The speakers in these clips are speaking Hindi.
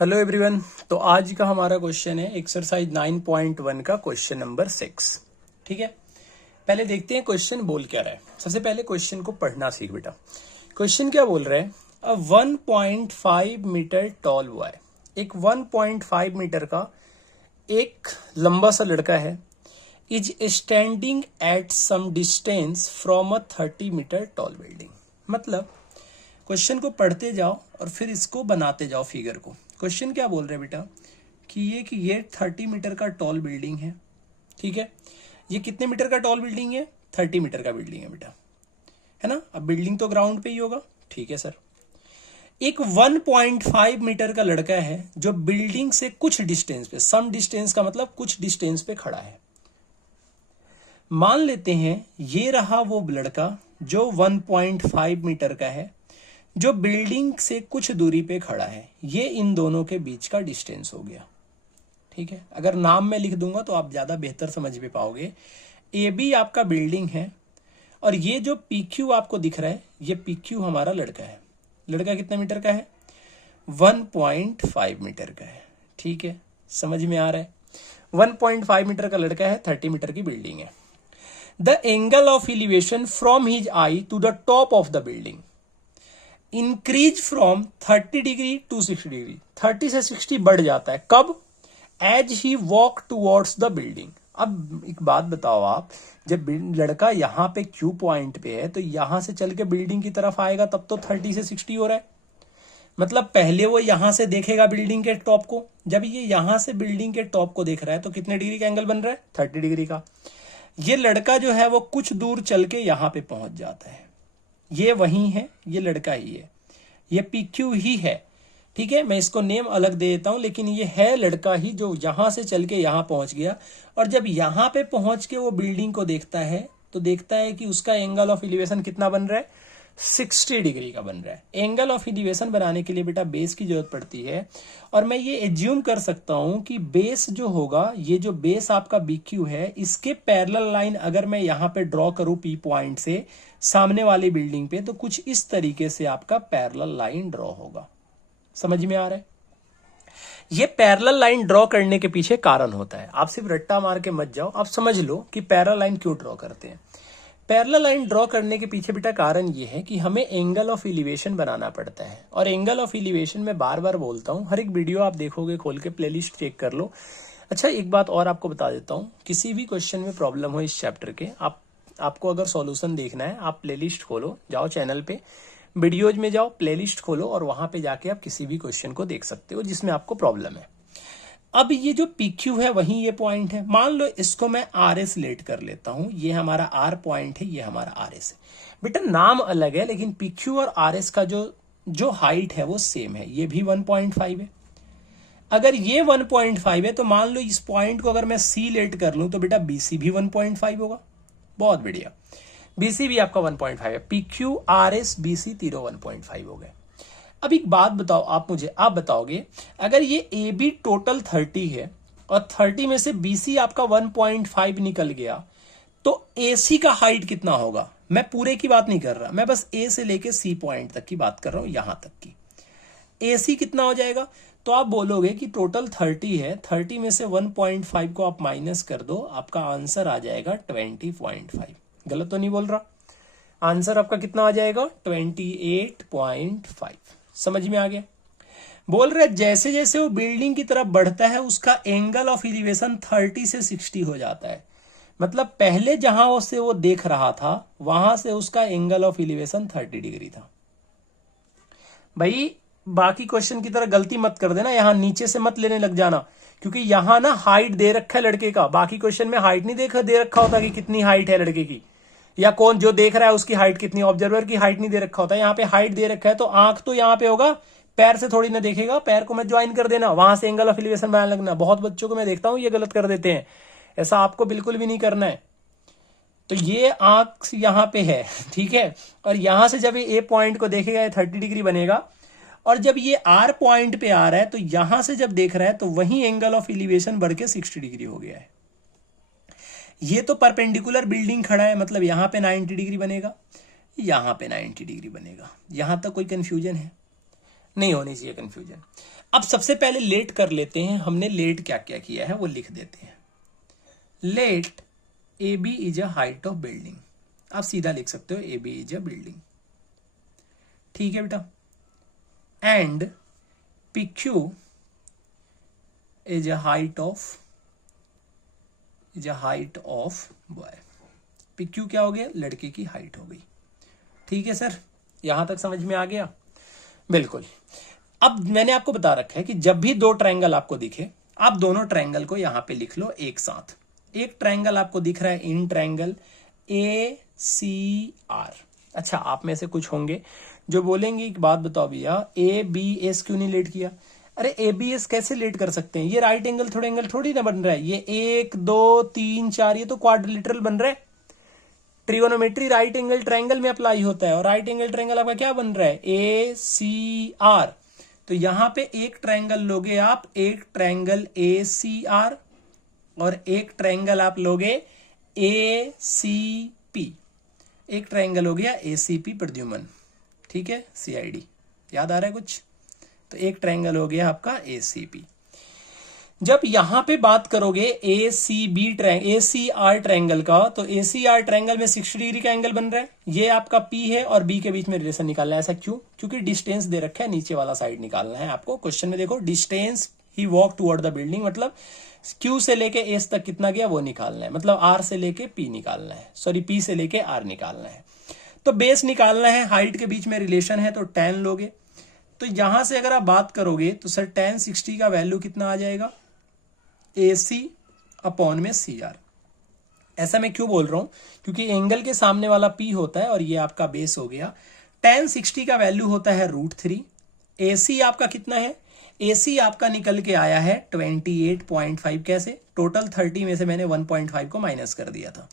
Hello everyone. तो आज का हमारा क्वेश्चन है एक्सरसाइज 9.1 का क्वेश्चन नंबर 6। ठीक है, पहले देखते हैं क्वेश्चन बोल क्या रहा है। सबसे पहले क्वेश्चन को पढ़ना सीख बेटा। क्वेश्चन क्या बोल रहा है, अ 1.5 मीटर टॉल बॉय, एक 1.5 मीटर का एक लंबा सा लड़का है, is standing at some distance from a 30 metre tall building. मतलब क्वेश्चन को पढ़ते जाओ और फिर इसको बनाते जाओ फिगर को। क्वेश्चन क्या बोल रहे हैं बेटा कि ये 30 मीटर का टॉल बिल्डिंग है। ठीक है, ये कितने मीटर का टॉल बिल्डिंग है? 30 मीटर का बिल्डिंग है बेटा, है ना। अब बिल्डिंग तो ग्राउंड पे ही होगा। ठीक है सर। एक 1.5 मीटर का लड़का है जो बिल्डिंग से कुछ डिस्टेंस पे, सम डिस्टेंस का मतलब कुछ डिस्टेंस पे खड़ा है। मान लेते हैं ये रहा वो लड़का जो 1.5 मीटर का है, जो बिल्डिंग से कुछ दूरी पे खड़ा है। ये इन दोनों के बीच का डिस्टेंस हो गया। ठीक है, अगर नाम में लिख दूंगा तो आप ज्यादा बेहतर समझ भी पाओगे। ए बी आपका बिल्डिंग है और ये जो पी क्यू आपको दिख रहा है, ये पी क्यू हमारा लड़का है। लड़का कितना मीटर का है? 1.5 मीटर का है। ठीक है, समझ में आ रहा है। 1.5 मीटर का लड़का है, 30 मीटर की बिल्डिंग है। The angle of elevation from his eye to the top of the building increase from 30 degree to 60 degree. 30 से 60 बढ़ जाता है। कब? As he walk towards the building. अब एक बात बताओ आप, जब लड़का यहाँ पे क्यू पॉइंट पे है तो यहां से चल के बिल्डिंग की तरफ आएगा तब तो 30 से 60 हो रहा है। मतलब पहले वो यहां से देखेगा बिल्डिंग के टॉप को। जब ये यहां से बिल्डिंग के टॉप को देख रहा है तो कितने डिग्री का एंगल बन रहा है? 30 डिग्री का। ये लड़का जो है वो कुछ दूर चल के यहां पे पहुंच जाता है। ये वही है, ये लड़का ही है, ये पी क्यू ही है। ठीक है, मैं इसको नेम अलग दे देता हूं, लेकिन ये है लड़का ही जो यहां से चल के यहां पहुंच गया। और जब यहां पे पहुंच के वो बिल्डिंग को देखता है तो देखता है कि उसका एंगल ऑफ एलिवेशन कितना बन रहा है? 60 डिग्री का बन रहा है। एंगल ऑफ एलिवेशन बनाने के लिए बेटा बेस की जरूरत पड़ती है। और मैं ये एज्यूम कर सकता हूं कि बेस जो होगा, ये जो बेस आपका बी क्यू है, इसके पैरेलल लाइन अगर मैं यहां पे ड्रॉ करूं पी पॉइंट से सामने वाली बिल्डिंग पे, तो कुछ इस तरीके से आपका पैरेलल लाइन ड्रॉ होगा। समझ में आ रहा है? ये पैरेलल लाइन ड्रॉ करने के पीछे कारण होता है। आप सिर्फ रट्टा मार के मत जाओ, आप समझ लो कि पैरेलल लाइन क्यों ड्रॉ करते हैं। पैरेलल लाइन ड्रॉ करने के पीछे बेटा कारण ये है कि हमें एंगल ऑफ एलिवेशन बनाना पड़ता है। और एंगल ऑफ एलिवेशन में बार बार बोलता हूं, हर एक वीडियो आप देखोगे, खोल के प्लेलिस्ट चेक कर लो। अच्छा, एक बात और आपको बता देता हूं, किसी भी क्वेश्चन में प्रॉब्लम हो इस चैप्टर के, आपको अगर सॉल्यूशन देखना है, आप प्लेलिस्ट खोलो, जाओ चैनल पे, वीडियोज में जाओ, प्लेलिस्ट खोलो और वहां पे जाके आप किसी भी क्वेश्चन को देख सकते हो जिसमें आपको प्रॉब्लम है। अब ये जो पी क्यू है वही ये पॉइंट है। मान लो इसको मैं आर एस लेट कर लेता हूं, ये हमारा आर पॉइंट है, ये हमारा आर एस है। बेटा नाम अलग है लेकिन पी क्यू और आर एस का जो हाइट है वो सेम है। ये भी 1.5 है। अगर ये 1.5 है तो मान लो इस पॉइंट को अगर मैं सी लेट कर लूं तो बेटा बीसी भी 1.5 होगा। बहुत बढ़िया, बीसी भी आपका 1.5 है। P Q R S BC तीनों 1.5 हो गए। अब एक बात बताओ आप मुझे, आप बताओगे अगर ये ए बी टोटल 30 है और 30 में से बीसी आपका 1.5 निकल गया तो एसी का हाइट कितना होगा? मैं पूरे की बात नहीं कर रहा, मैं बस ए से लेके सी पॉइंट तक की बात कर रहा हूं, यहां तक की। एसी कितना हो जाएगा? तो आप बोलोगे कि टोटल 30 है, 30 में से 1.5 को आप माइनस कर दो, आपका आंसर आ जाएगा 20.5। गलत तो नहीं बोल रहा? आंसर आपका कितना आ जाएगा? 28.5। समझ में आ गया? बोल रहे जैसे जैसे वो बिल्डिंग की तरफ बढ़ता है उसका एंगल ऑफ एलिवेशन 30 से 60 हो जाता है। मतलब पहले जहां से वो देख रहा था वहां से उसका एंगल ऑफ एलिवेशन 30 डिग्री था। भाई बाकी क्वेश्चन की तरह गलती मत कर देना, यहां नीचे से मत लेने लग जाना, क्योंकि यहां ना हाइट दे रखा है लड़के का। बाकी क्वेश्चन में हाइट नहीं दे रखा होता कि कितनी हाइट है लड़के की, या कौन जो देख रहा है उसकी हाइट कितनी, ऑब्जर्वर की हाइट नहीं दे रखा होता। यहाँ पे हाइट दे रखा है तो आंख तो यहाँ पे होगा, पैर से थोड़ी ना देखेगा। पैर को मत ज्वाइन कर देना, वहां से एंगल ऑफ एलिवेशन बनाने लगना। बहुत बच्चों को मैं देखता हूं ये गलत कर देते हैं, ऐसा आपको बिल्कुल भी नहीं करना है। तो ये आंख यहां पे है, ठीक है, और यहां से जब ये ए पॉइंट को देखेगा 30 डिग्री बनेगा, और जब ये आर पॉइंट पे आ रहा है तो यहां से जब देख रहा है तो वही एंगल ऑफ एलिवेशन बढ़ के 60 डिग्री हो गया है। ये तो परपेंडिकुलर बिल्डिंग खड़ा है, मतलब यहां पे 90 डिग्री बनेगा, यहां पे 90 डिग्री बनेगा। यहां तक कोई कंफ्यूजन है? नहीं होनी चाहिए कंफ्यूजन। अब सबसे पहले लेट कर लेते हैं, हमने लेट क्या क्या किया है वो लिख देते हैं। Let A B is a height of building, आप सीधा लिख सकते हो A B is a building, ठीक है बेटा। And P Q is a height of boy, P Q क्या हो गया, लड़के की हाइट हो गई, ठीक है सर, यहां तक समझ में आ गया? बिल्कुल। अब मैंने आपको बता रखा है कि जब भी दो ट्रायंगल आपको दिखे, आप दोनों ट्रायंगल को यहां पे लिख लो एक साथ। एक ट्रायंगल आपको दिख रहा है in triangle A C R. अच्छा, आप में से कुछ होंगे जो बोलेंगे एक बात बताओ भैया, ए बी एस क्यों नहीं लेट किया? अरे ए बी एस कैसे लेट कर सकते हैं, ये राइट एंगल थोड़े एंगल थोड़ी ना बन रहा है, ये 1 2 3 4 ये तो क्वाड्रिलेटरल बन रहा है। ट्रिगोनोमेट्री राइट एंगल ट्रायंगल में अप्लाई होता है, और राइट एंगल ट्रायंगल आपका क्या बन रहा है, ए सी आर। तो यहां पे एक ट्रायंगल लोगे आप, एक ट्रायंगल ए सी आर, और एक ट्रायंगल आप लोगे ए सी पी। एक ट्रायंगल हो गया ए सी पी प्रद्युमन, ठीक है, सी आई डी, याद आ रहा है कुछ? तो एक ट्रायंगल हो गया आपका ए सी पी। जब यहां पे बात करोगे ए सी आर ट्रायंगल का, तो ए सी आर ट्रायंगल में 60 डिग्री का एंगल बन रहा है, ये आपका पी है और बी के बीच में रिलेशन निकालना है। ऐसा क्यों? क्योंकि डिस्टेंस दे रखा है, नीचे वाला साइड निकालना है आपको। क्वेश्चन में देखो, distance he walk toward the building, मतलब क्यू से लेके एस तक कितना गया वो निकालना है, मतलब आर से लेके पी निकालना है, सॉरी पी से लेके आर निकालना है। तो बेस निकालना है, हाइट के बीच में रिलेशन है तो tan लोगे। तो यहां से अगर आप बात करोगे तो सर tan 60 का वैल्यू कितना आ जाएगा, AC अपॉन में CR। ऐसा मैं क्यों बोल रहा हूं, क्योंकि एंगल के सामने वाला P होता है और ये आपका बेस हो गया। tan 60 का वैल्यू होता है √3। AC आपका कितना है, AC आपका निकल के आया है 28.5। कैसे? टोटल 30 में से मैंने 1.5 को माइनस कर दिया था।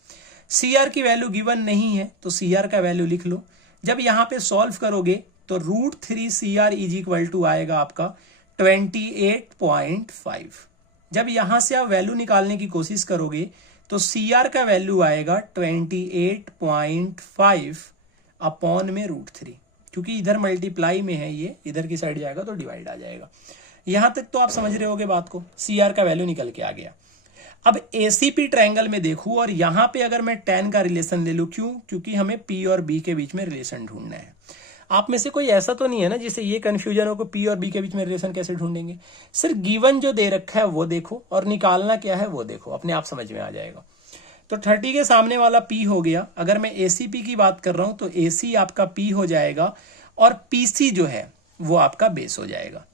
CR की वैल्यू गिवन नहीं है तो CR का वैल्यू लिख लो। जब यहां पे सॉल्व करोगे तो √3 CR इज इक्वल टू आएगा आपका 28.5। जब यहां से आप वैल्यू निकालने की कोशिश करोगे तो CR का वैल्यू आएगा 28.5 अपॉन में √3, क्योंकि इधर मल्टीप्लाई में है, ये इधर की साइड जाएगा तो डिवाइड आ जाएगा। यहां तक तो आप समझ रहे होगे बात को, CR का वैल्यू निकल के आ गया। अब ACP ट्रायंगल में देखूं और यहां पे अगर मैं tan का रिलेशन ले लूं, क्यों? क्योंकि हमें P और B के बीच में रिलेशन ढूंढना है। आप में से कोई ऐसा तो नहीं है ना जिसे ये कंफ्यूजन हो कि P और B के बीच में रिलेशन कैसे ढूंढेंगे? सिर्फ गिवन जो दे रखा है वो देखो और निकालना क्या है वो देखो, अपने आप समझ में आ जाएगा। तो 30 के सामने वाला P हो गया। अगर मैं ACP की बात कर रहा हूं तो AC आपका P हो जाएगा और PC जो है वो आपका बेस हो जाएगा।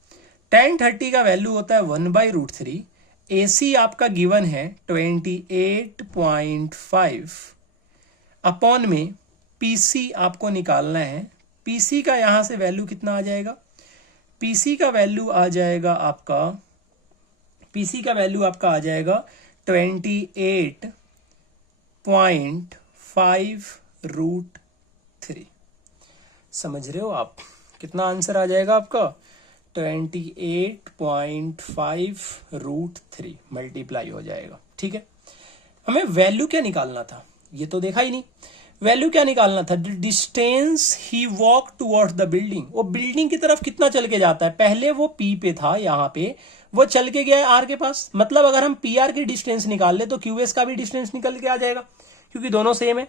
tan 30 का वैल्यू होता है 1/√3। AC आपका गिवन है 28.5 अपॉन में PC आपको निकालना है। PC का यहां से वैल्यू कितना आ जाएगा, PC का वैल्यू आ जाएगा आपका 28.5√3। समझ रहे हो आप? कितना आंसर आ जाएगा आपका, 28.5√3 मल्टीप्लाई हो जाएगा, ठीक है। हमें वैल्यू क्या निकालना था, ये तो देखा ही नहीं। वैल्यू क्या निकालना था, distance he walk towards the building, वो बिल्डिंग की तरफ कितना चल के जाता है। पहले वो P पे था, यहाँ पे वो चल के गया है R के पास, मतलब अगर हम PR की डिस्टेंस निकाल ले तो QS का भी डिस्टेंस निकल के आ जाएगा, क्योंकि दोनों सेम है।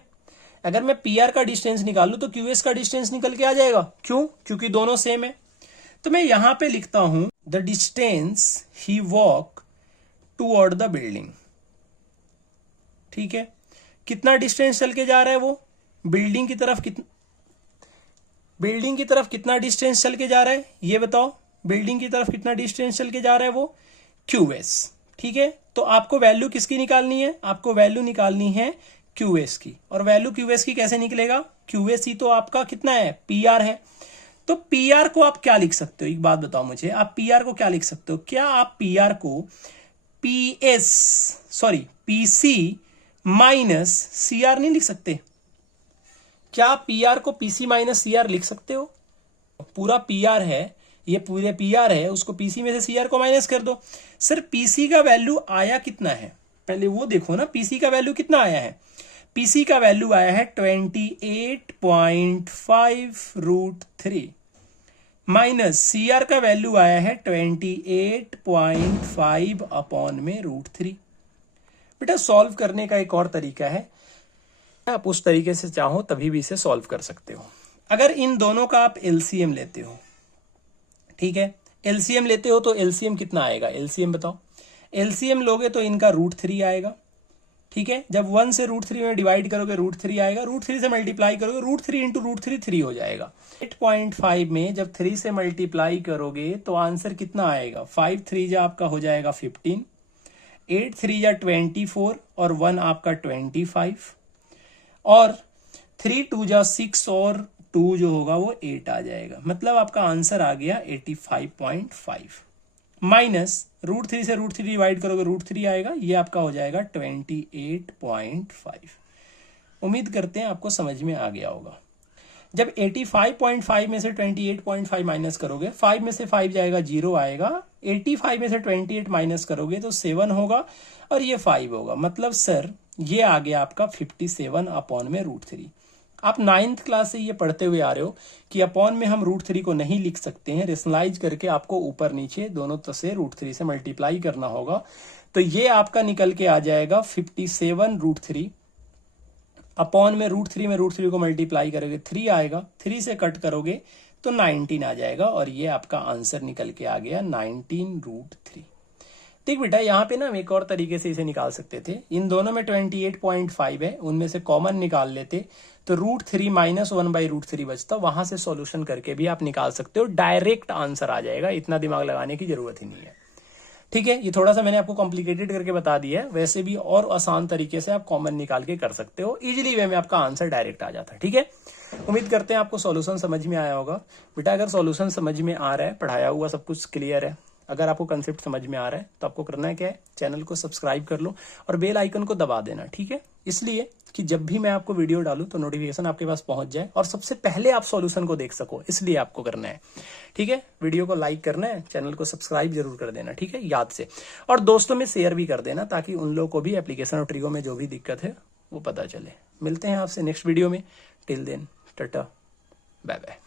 अगर मैं PR का डिस्टेंस निकाल लू तो QS का डिस्टेंस निकल के आ जाएगा, क्यों? क्योंकि दोनों सेम है। तो मैं यहां पे लिखता हूं the distance he walk toward the building, ठीक है। कितना डिस्टेंस चल के जा रहा है वो बिल्डिंग की तरफ, कितना डिस्टेंस चल के जा रहा है ये बताओ, बिल्डिंग की तरफ कितना डिस्टेंस चल के जा रहा है वो QS, ठीक है। तो आपको वैल्यू किसकी निकालनी है, आपको वैल्यू निकालनी है QS की। और वैल्यू QS की कैसे निकलेगा, QS ही तो आपका कितना है, PR है। तो PR को आप क्या लिख सकते हो, एक बात बताओ मुझे, आप PR को क्या लिख सकते हो? क्या आप PR को PC माइनस CR नहीं लिख सकते? क्या आप PR को PC माइनस CR लिख सकते हो? पूरा PR है, ये पूरे PR है, उसको PC में से CR को माइनस कर दो। सर PC का वैल्यू आया कितना है, पहले वो देखो ना, PC का वैल्यू कितना आया है। PC का वैल्यू आया है 28.5√3 माइनस सी आर का वैल्यू आया है 28.5 अपॉन में √3। बेटा सॉल्व करने का एक और तरीका है, आप उस तरीके से चाहो तभी भी इसे सॉल्व कर सकते हो। अगर इन दोनों का आप एलसीएम लेते हो, ठीक है, एलसीएम लेते हो तो एलसीएम कितना आएगा, एलसीएम बताओ। एलसीएम लोगे तो इनका √3 आएगा, ठीक है। जब 1 से √3 में डिवाइड करोगे √3 आएगा, √3 से मल्टीप्लाई करोगे √3 इंटू √3 3 हो जाएगा। 8.5 में जब 3 से मल्टीप्लाई करोगे तो आंसर कितना आएगा, 5 3 जा आपका हो जाएगा 15, 8 3 जा 24 और 1 आपका 25 और 3 2 जा 6 और 2 जो होगा वो 8 आ जाएगा। मतलब आपका आंसर आ गया 85.5 माइनस √3 से √3 डिवाइड करोगे √3 आएगा, ये आपका हो जाएगा 28.5। उम्मीद करते हैं आपको समझ में आ गया होगा। जब 85.5 में से 28.5 माइनस करोगे, 5 में से 5 जाएगा 0 आएगा, 85 में से 28 माइनस करोगे तो 7 होगा और ये 5 होगा। मतलब सर ये आ गया आपका 57 अपॉन में √3। आप 9th क्लास से ये पढ़ते हुए आ रहे हो कि अपॉन में हम √3 को नहीं लिख सकते हैं, रेशनलाइज करके आपको ऊपर नीचे दोनों तरफ से √3 से मल्टीप्लाई करना होगा। तो ये आपका निकल के आ जाएगा 57√3 अपॉन में √3 को मल्टीप्लाई करोगे 3 आएगा, 3 से कट करोगे तो 19 आ जाएगा और ये आपका आंसर निकल के आ गया 19√3। ठीक बेटा, यहाँ पे ना हम एक और तरीके से इसे निकाल सकते थे। इन दोनों में 28.5 है, उनमें से कॉमन निकाल लेते तो √3 माइनस 1/√3 बचता, वहां से सॉल्यूशन करके भी आप निकाल सकते हो, डायरेक्ट आंसर आ जाएगा, इतना दिमाग लगाने की जरूरत ही नहीं है। ठीक है, ये थोड़ा सा मैंने आपको कॉम्प्लिकेटेड करके बता दिया है, वैसे भी और आसान तरीके से आप कॉमन निकाल के कर सकते हो, इजीली वे में आपका आंसर डायरेक्ट आ जाता है। ठीक है, उम्मीद करते हैं आपको सॉल्यूशन समझ में आया होगा। बेटा अगर सॉल्यूशन समझ में आ रहा है, पढ़ाया हुआ सब कुछ क्लियर है, अगर आपको कंसेप्ट समझ में आ रहा है तो आपको करना है क्या है, चैनल को सब्सक्राइब कर लो और बेल आइकन को दबा देना। ठीक है, इसलिए कि जब भी मैं आपको वीडियो डालूं तो नोटिफिकेशन आपके पास पहुंच जाए और सबसे पहले आप सॉल्यूशन को देख सको, इसलिए आपको करना है। ठीक है, वीडियो को लाइक करना है, चैनल को सब्सक्राइब जरूर कर देना, ठीक है, याद से, और दोस्तों में शेयर भी कर देना ताकि उन लोगों को भी एप्लीकेशन और ट्रिगो में जो भी दिक्कत है वो पता चले। मिलते हैं आपसे नेक्स्ट वीडियो में, till then tata bye bye.